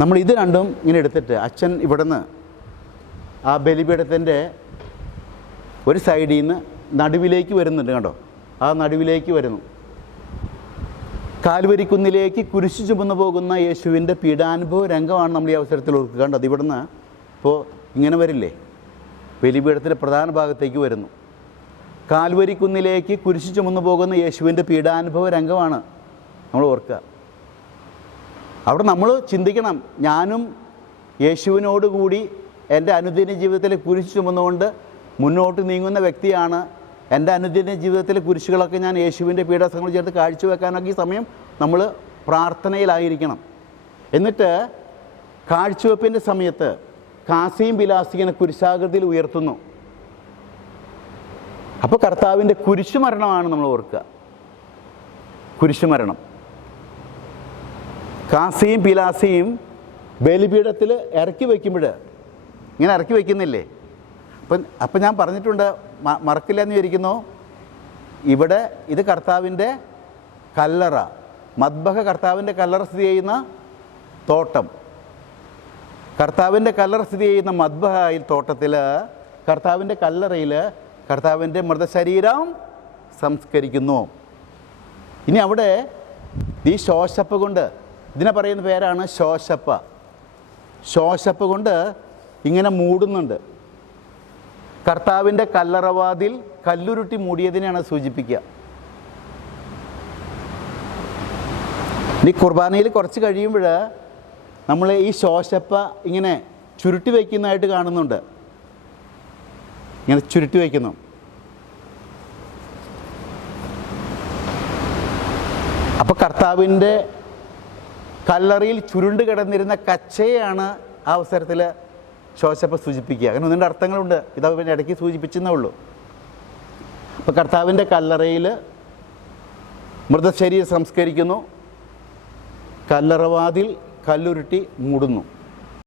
നമ്മൾ ഇത് രണ്ടും ഇങ്ങനെ എടുത്തിട്ട് അച്ഛൻ ഇവിടുന്ന് ആ ബലിപീഠത്തിൻ്റെ ഒരു സൈഡിൽ നിന്ന് നടുവിലേക്ക് വരുന്നുണ്ട്, കണ്ടോ? ആ നടുവിലേക്ക് വരുന്നു. കാൽവരിക്കുന്നിലേക്ക് കുരിശു ചുമന്നു പോകുന്ന യേശുവിൻ്റെ പീഡാനുഭവ രംഗമാണ് നമ്മൾ ഈ അവസരത്തിൽ ഓർക്കുക. കണ്ടോ? അത് ഇവിടുന്ന് ഇപ്പോൾ ഇങ്ങനെ വരില്ലേ, ബലിപീഠത്തിൻ്റെ പ്രധാന ഭാഗത്തേക്ക് വരുന്നു. കാൽവരിക്കുന്നിലേക്ക് കുരിശു ചുമന്നു പോകുന്ന യേശുവിൻ്റെ പീഡാനുഭവ രംഗമാണ് നമ്മൾ ഓർക്കുക. അവിടെ നമ്മൾ ചിന്തിക്കണം, ഞാനും യേശുവിനോടുകൂടി എൻ്റെ അനുദിന ജീവിതത്തിൽ കുരിശ് ചുമന്നുകൊണ്ട് മുന്നോട്ട് നീങ്ങുന്ന വ്യക്തിയാണ്. എൻ്റെ അനുദിന ജീവിതത്തിലെ കുരിശുകളൊക്കെ ഞാൻ യേശുവിൻ്റെ പീഡാസഹനങ്ങൾ ചേർത്ത് കാഴ്ചവെക്കാനൊക്കെ ഈ സമയം നമ്മൾ പ്രാർത്ഥനയിലായിരിക്കണം. എന്നിട്ട് കാഴ്ചവെപ്പിൻ്റെ സമയത്ത് കാസിയും ബിലാസിങ്ങനെ കുരിശാകൃതിയിൽ ഉയർത്തുന്നു. അപ്പോൾ കർത്താവിൻ്റെ കുരിശുമരണമാണ് നമ്മൾ ഓർക്കുക. കുരിശുമരണം കാസിയും പിലാസിയും ബലിപീഠത്തിൽ ഇറക്കി വയ്ക്കുമ്പോൾ ഇങ്ങനെ ഇറക്കി വയ്ക്കുന്നില്ലേ? അപ്പം ഞാൻ പറഞ്ഞിട്ടുണ്ട്, മറക്കില്ല എന്ന് വിചാരിക്കുന്നു. ഇവിടെ ഇത് കർത്താവിൻ്റെ കല്ലറ, മദ്ബഹ കർത്താവിൻ്റെ കല്ലറ സ്ഥിതി ചെയ്യുന്ന തോട്ടം. കർത്താവിൻ്റെ കല്ലറ സ്ഥിതി ചെയ്യുന്ന മദ്ബഹയിൽ തോട്ടത്തിൽ കർത്താവിൻ്റെ കല്ലറയിൽ കർത്താവിൻ്റെ മൃതശരീരം സംസ്കരിക്കുന്നു. ഇനി അവിടെ ഈ ശോശപ്പ കൊണ്ട്, ഇതിനെ പറയുന്ന പേരാണ് ശോശപ്പ. ശോശപ്പ കൊണ്ട് ഇങ്ങനെ മൂടുന്നുണ്ട്. കർത്താവിൻ്റെ കല്ലറവാതിൽ കല്ലുരുട്ടി മൂടിയതിനെയാണ് സൂചിപ്പിക്കുക. ഇനി കുർബാനയിൽ കുറച്ച് കഴിയുമ്പോൾ നമ്മൾ ഈ ശോശപ്പ ഇങ്ങനെ ചുരുട്ടി വയ്ക്കുന്നതായിട്ട് കാണുന്നുണ്ട്. ഇങ്ങനെ ചുരുട്ടി വയ്ക്കുന്നു. അപ്പോൾ കർത്താവിൻ്റെ കല്ലറയിൽ ചുരുണ്ട് കിടന്നിരുന്ന കച്ചയാണ് ആ അവസരത്തിൽ ശോശപ്പ സൂചിപ്പിക്കുക. അങ്ങനെ ഒന്നിൻ്റെ അർത്ഥങ്ങളുണ്ട്, ഇത് പിന്നെ ഇടയ്ക്ക് സൂചിപ്പിച്ചെന്നേ ഉള്ളൂ. അപ്പോൾ കർത്താവിൻ്റെ കല്ലറയിൽ മൃതശരീരം സംസ്കരിക്കുന്നു, കല്ലറവാതിൽ കല്ലുരുട്ടി മൂടുന്നു.